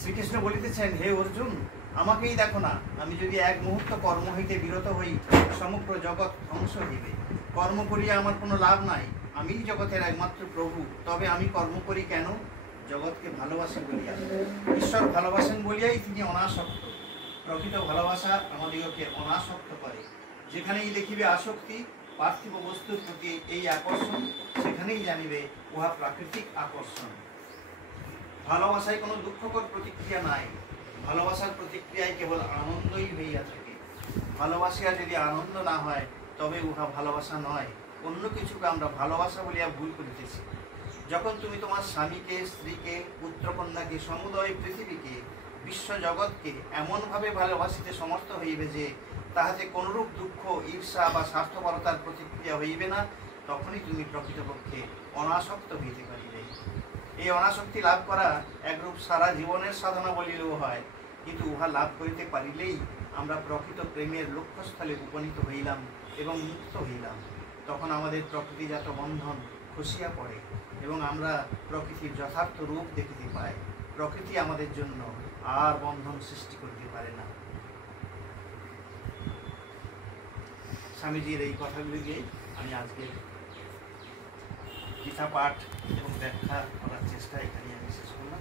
শ্রীকৃষ্ণ বলিতেছেন, হে অর্জুন, আমাকেই দেখো না, আমি যদি এক মুহূর্ত কর্ম হইতে বিরত হই, সমগ্র জগৎ ধ্বংস হইবে। কর্ম করিয়া আমার কোনো লাভ নাই, আমিই জগতের একমাত্র প্রভু, তবে আমি কর্ম করি কেন? জগৎকে ভালোবাসি বলিয়া। ঈশ্বর ভালোবাসেন বলিয়াই তিনি অনাসক্ত। প্রকৃত ভালোবাসা আমাদিগকে অনাসক্ত করে। যেখানেই দেখিবে আসক্তি, পার্থিব বস্তুর প্রতি এই আকর্ষণ, সেখানেই জানিবে উহা প্রাকৃতিক আকর্ষণ। ভালোবাসায় কোনো দুঃখকর প্রতিক্রিয়া নাই। ভালোবাসার প্রতিক্রিয়ায় কেবল আনন্দই হইয়া থাকে। ভালোবাসিয়া যদি আনন্দ না হয়, তবে উহা ভালোবাসা নয়, অন্য কিছুকে আমরা ভালোবাসা বলিয়া ভুল করিতেছি। যখন তুমি তোমার স্বামীকে, স্ত্রীকে, পুত্রকন্যাকে, সমুদয় পৃথিবীকে, বিশ্ব জগৎকে এমনভাবে ভালোবাসিতে সমর্থ হইবে যে তাহাতে কোনরূপ দুঃখ, ঈর্ষা বা স্বার্থপরতার প্রতিক্রিয়া হইবে না, তখনই তুমি প্রকৃতপক্ষে অনাসক্ত হইতে পারিবে। এই অনাসক্তি লাভ করা একরূপ সারা জীবনের সাধনা বলিলেও হয়, কিন্তু উহা লাভ করিতে পারিলেই আমরা প্রকৃত প্রেমের লক্ষ্যস্থলে উপনীত হইলাম এবং মুক্ত হইলাম। তখন আমাদের প্রকৃতিজাত বন্ধন খসিয়া পড়ে এবং আমরা প্রকৃতির যথার্থ রূপ দেখিতে পাই। প্রকৃতি আমাদের জন্য আর বন্ধন সৃষ্টি করতে পারে না। স্বামীজির এই কথাগুলি দিয়ে আমি আজকে গীতা পাঠ এবং ব্যাখ্যা করার চেষ্টা এখানে আমি শেষ করলাম।